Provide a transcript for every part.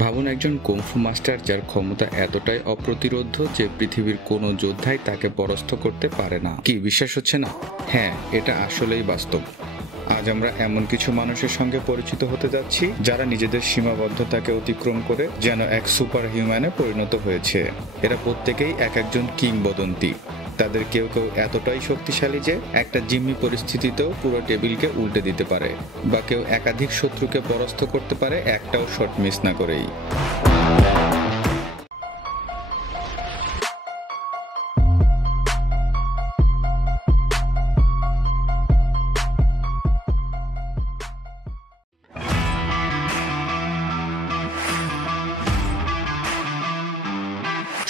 ভাবুন একজন kung fu master যার ক্ষমতা এতটাই অপ্রতিরোধ্য যে পৃথিবীর কোনো যোদ্ধাই তাকে পরাস্ত করতে পারে না। কি বিশ্বাস হচ্ছে না? হ্যাঁ, এটা আসলেই বাস্তব। আজ আমরা এমন কিছু মানুষের সঙ্গে পরিচিত হতে যাচ্ছি যারা নিজেদের সীমাবদ্ধতাকে অতিক্রম করে যেন এক সুপার হিউম্যানে পরিণত হয়েছে। এরা প্রত্যেকেই এক একজন কিংবদন্তি। তাদের কেউ কেউ এতটাই শক্তিশালী যে একটা জিম্মি পরিস্থিতিতেও পুরো টেবিলকে উল্টে দিতে পারে, বা কেউ একাধিক শত্রুকে পরাস্ত করতে পারে একটাও শট মিস না করেই।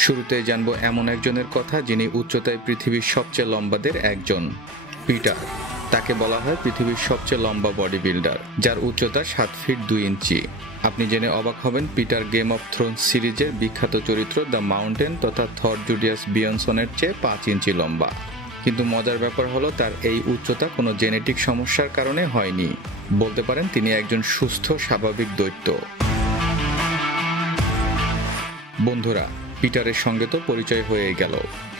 শুরুতে জানবো এমন একজনের কথা যিনি উচ্চতায় পৃথিবীর সবচেয়ে লম্বাদের একজন, পিটার। তাকে বলা হয় পৃথিবীর সবচেয়ে লম্বা বডি বিল্ডার, যার উচ্চতা 7 ফিট 2 ইঞ্চি। আপনি জেনে অবাক হবেন পিটার গেম অফ থ্রোনস সিরিজের বিখ্যাত চরিত্র দ্য মাউন্টেন তথা থর জুডিয়াস বিয়নসনের চেয়ে 5 ইঞ্চি লম্বা। কিন্তু মজার ব্যাপার হলো তার এই উচ্চতা কোনো জেনেটিক সমস্যার কারণে হয়নি। বলতে পারেন তিনি একজন সুস্থ স্বাভাবিক দৈত্য। বন্ধুরা, পিটারের সঙ্গে তো পরিচয় হয়ে গেল,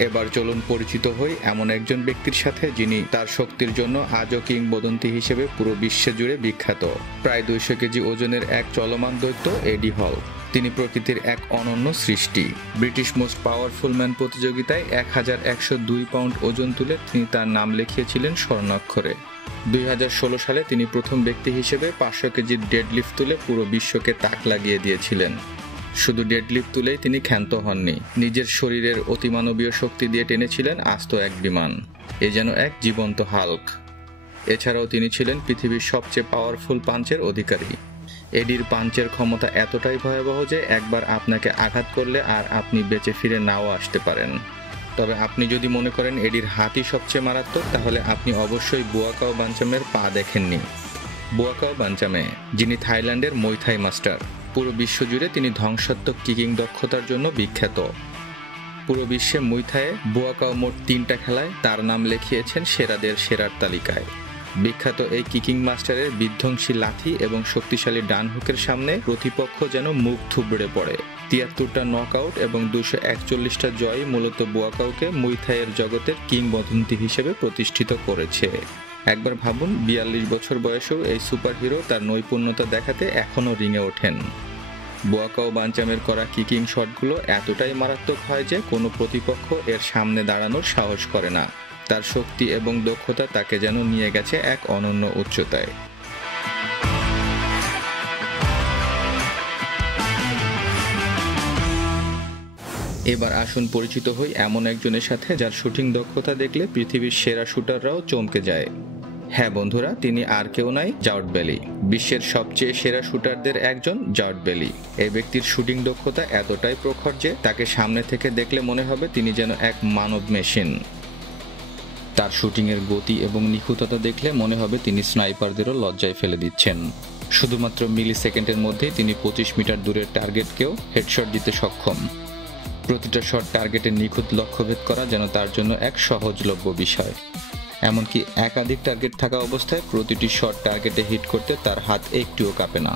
এবার চলুন পরিচিত হই এমন একজন ব্যক্তির সাথে যিনি তার শক্তির জন্য আজও কিংবদন্তি হিসেবে পুরো বিশ্ব জুড়ে বিখ্যাত। প্রায় 200 কেজি ওজনের এক চলমান দৈত্য এডি হল। তিনি প্রকৃতির এক অনন্য সৃষ্টি। ব্রিটিশ মোস্ট পাওয়ারফুল ম্যান প্রতিযোগিতায় 1102 পাউন্ড ওজন তুলে তিনি তার নাম লিখিয়েছিলেন স্বর্ণাক্ষরে। 2016 সালে তিনি প্রথম ব্যক্তি হিসেবে 500 কেজির ডেডলিফট তুলে পুরো বিশ্বকে তাক লাগিয়ে দিয়েছিলেন। শুধু ডেডলিফট তুলেই তিনি ক্ষান্ত হননি, নিজের শরীরের অতিমানবীয় শক্তি দিয়ে টেনেছিলেন আস্ত এক বিমান। এ যেন এক জীবন্ত হাল্ক। এছাড়াও তিনি ছিলেন পৃথিবীর সবচেয়ে পাওয়ারফুল পাঞ্চের অধিকারী। এডির পাঞ্চের ক্ষমতা এতটাই ভয়াবহ যে একবার আপনাকে আঘাত করলে আর আপনি বেঁচে ফিরে নাও আসতে পারেন। তবে আপনি যদি মনে করেন এডির হাতই সবচেয়ে মারাত্মক, তাহলে আপনি অবশ্যই বুয়াকাও বাঞ্চামের পা দেখেননি। বুয়াকাও বাঞ্চামে, যিনি থাইল্যান্ডের মুই থাই মাস্টার। পুরো বিশ্ব জুড়ে তিনি ধ্বংসাত্মক কিকিং দক্ষতার জন্য বিখ্যাত। পুরো বিশ্বে মুই থাইয়ে বুয়াকাও মোট 3টা খেলায় তার নাম লিখিয়েছেন সেরাদের সেরার তালিকায়। বিখ্যাত এই কিকিং মাস্টারের বিধ্বংসী লাথি এবং শক্তিশালী ডান হুকের সামনে প্রতিপক্ষ যেন মুখ থুবড়ে পড়ে। 73টা নকআউট এবং 241টা জয় মূলত বুয়াকাওকে মুই থাইয়ের জগতের কিংবদন্তি হিসেবে প্রতিষ্ঠিত করেছে। একবার ভাবুন, 42 বছর বয়সেও এই সুপারহিরো তার নৈপুণ্যতা দেখাতে এখনও রিংয়ে ওঠেন। বুয়াকাও বাঞ্চামের করা কিকিং শটগুলো এতটাই মারাত্মক হয় যে কোনো প্রতিপক্ষ এর সামনে দাঁড়ানোর সাহস করে না। তার শক্তি এবং দক্ষতা তাকে যেন নিয়ে গেছে এক অনন্য উচ্চতায়। এবার আসুন পরিচিত হই এমন একজনের সাথে যার শুটিং দক্ষতা দেখলে পৃথিবীর সেরা শুটাররাও চমকে যায়। হ্যাঁ বন্ধুরা, তিনি আর কেউ নাই, জার্ড বেলি। বিশ্বের সবচেয়ে সেরা শুটারদের একজন জার্ড বেলি। এই ব্যক্তির শুটিং দক্ষতা এতটাই প্রখর যে তাকে সামনে থেকে দেখলে মনে হবে তিনি যেন এক মানব মেশিন। তার শুটিংয়ের গতি এবং নিখুঁততা দেখলে মনে হবে তিনি স্নাইপারদেরও লজ্জায় ফেলে দিচ্ছেন। শুধুমাত্র মিলি সেকেন্ডের মধ্যেই তিনি 25 মিটার দূরের টার্গেটকেও হেডশট দিতে সক্ষম। প্রতিটা শট টার্গেটের নিখুঁত লক্ষ্যভেদ করা যেন তার জন্য এক সহজলভ্য বিষয়। এমনকি একাধিক টার্গেট থাকা অবস্থায় প্রতিটি শট টার্গেটে হিট করতে তার হাত একটুও কাঁপে না।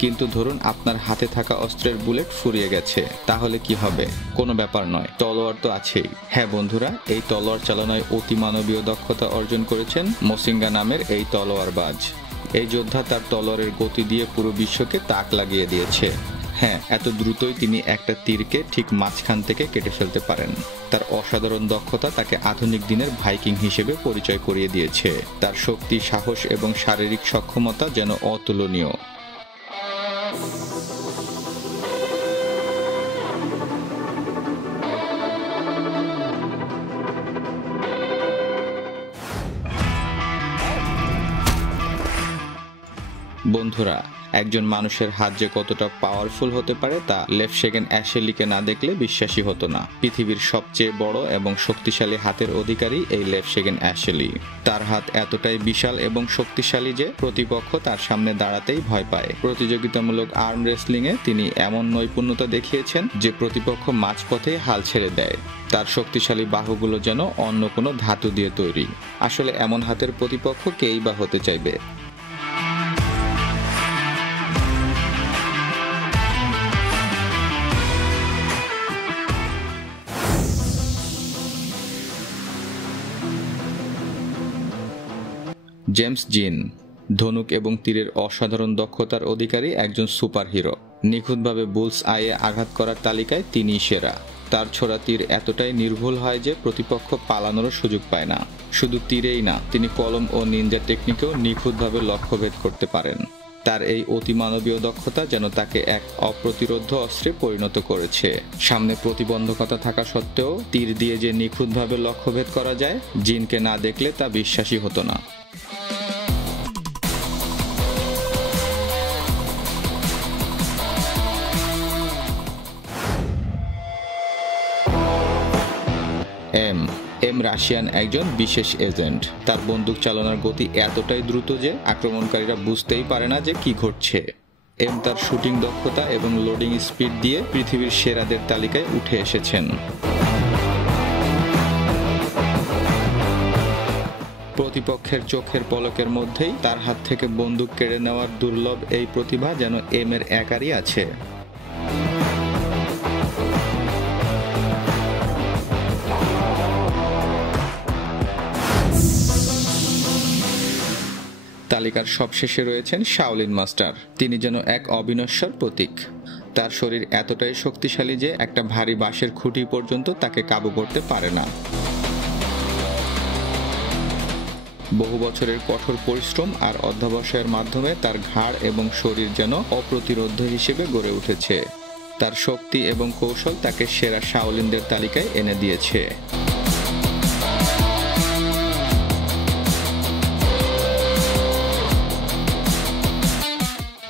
কিন্তু ধরুন আপনার হাতে থাকা অস্ত্রের বুলেট ফুরিয়ে গেছে, তাহলে কি হবে? কোনো ব্যাপার নয়, তলোয়ার তো আছেই। হ্যাঁ বন্ধুরা, এই তলোয়ার চালনায় অতিমানবীয় দক্ষতা অর্জন করেছেন মোসিঙ্গা নামের এই তলোয়ারবাজ। এই যোদ্ধা তার তলোয়ারের গতি দিয়ে পুরো বিশ্বকে তাক লাগিয়ে দিয়েছে। হ্যাঁ, এত দ্রুতই তিনি একটা তীরকে ঠিক মাঝখান থেকে কেটে ফেলতে পারেন। তার অসাধারণ দক্ষতা তাকে আধুনিক দিনের ভাইকিং হিসেবে পরিচয় করিয়ে দিয়েছে। তার শক্তি, সাহস এবং শারীরিক সক্ষমতা যেন অতুলনীয়। বন্ধুরা, একজন মানুষের হাত যে কতটা পাওয়ারফুল হতে পারে তা লেফশেগেন অ্যাশেলিকে না দেখলে বিশ্বাসই হতো না। পৃথিবীর সবচেয়ে বড় এবং শক্তিশালী হাতের অধিকারী এই লেফশেগেন অ্যাশেলি। তার হাত এতটাই বিশাল এবং শক্তিশালী যে প্রতিপক্ষ তার সামনে দাঁড়াতেই ভয় পায়। প্রতিযোগিতামূলক আর্ম রেসলিংয়ে তিনি এমন নৈপুণ্যতা দেখিয়েছেন যে প্রতিপক্ষ মাঝপথেই হাল ছেড়ে দেয়। তার শক্তিশালী বাহুগুলো যেন অন্য কোনো ধাতু দিয়ে তৈরি। আসলে এমন হাতের প্রতিপক্ষ কেই বা হতে চাইবে। জেমস জিন ধনুক এবং তীরের অসাধারণ দক্ষতার অধিকারী একজন সুপার হিরো। নিখুঁতভাবে বুলস আইয়ে আঘাত করার তালিকায় তিনিই সেরা। তার ছোড়া তীর এতটাই নির্ভুল হয় যে প্রতিপক্ষ পালানোরও সুযোগ পায় না। শুধু তীরেই না, তিনি কলম ও নিনজা টেকনিকেও নিখুঁতভাবে লক্ষ্যভেদ করতে পারেন। তার এই অতিমানবীয় দক্ষতা যেন তাকে এক অপ্রতিরোধ্য অস্ত্রে পরিণত করেছে। সামনে প্রতিবন্ধকতা থাকা সত্ত্বেও তীর দিয়ে যে নিখুঁতভাবে লক্ষ্যভেদ করা যায়, জিনকে না দেখলে তা বিশ্বাসই হতো না। এম রাশিয়ান একজন বিশেষ এজেন্ট। তার বন্দুক চালানোর গতি এতটাই দ্রুত যে আক্রমণকারীরা বুঝতেই পারে না যে কি ঘটছে। এম তার শুটিং দক্ষতা এবং লোডিং স্পিড দিয়ে পৃথিবীর সেরাদের তালিকায় উঠে এসেছেন। প্রতিপক্ষের চোখের পলকের মধ্যেই তার হাত থেকে বন্দুক কেড়ে নেওয়ার দুর্লভ এই প্রতিভা যেন এম এর একারই আছে। তালিকার সবশেষে রয়েছেন শাওলিন মাস্টার। তিনি যেন এক অবিনশ্বর প্রতীক। তার শরীর এতটাই শক্তিশালী যে একটা ভারী বাঁশের খুঁটি পর্যন্ত তাকে কাবু করতে পারে না। বহু বছরের কঠোর পরিশ্রম আর অধ্যবসায়ের মাধ্যমে তার ঘাড় এবং শরীর যেন অপ্রতিরোধ্য হিসেবে গড়ে উঠেছে। তার শক্তি এবং কৌশল তাকে সেরা শাওলিনদের তালিকায় এনে দিয়েছে।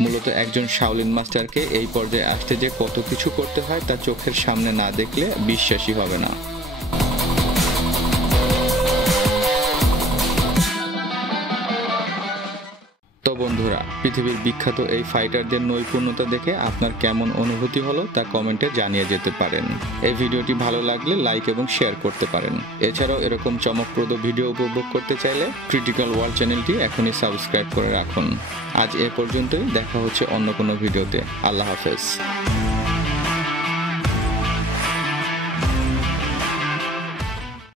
মূলত একজন শাওলিন মাস্টারকে এই পর্যায়ে আসতে যে কত কিছু করতে হয় তা চোখের সামনে না দেখলে বিশ্বাসই হবে না। তো বন্ধুরা, পৃথিবীর বিখ্যাত এই ফাইটারদের নৈপুণ্যতা দেখে আপনার কেমন অনুভূতি হলো তা কমেন্টে জানিয়ে যেতে পারেন। এই ভিডিওটি ভালো লাগলে লাইক এবং শেয়ার করতে পারেন। এছাড়াও এরকম চমকপ্রদ ভিডিও উপভোগ করতে চাইলে ক্রিটিক্যাল ওয়ার্ল্ড চ্যানেলটি এখনই সাবস্ক্রাইব করে রাখুন। আজ এ পর্যন্তই, দেখা হচ্ছে অন্য কোনো ভিডিওতে। আল্লাহ হাফেজ।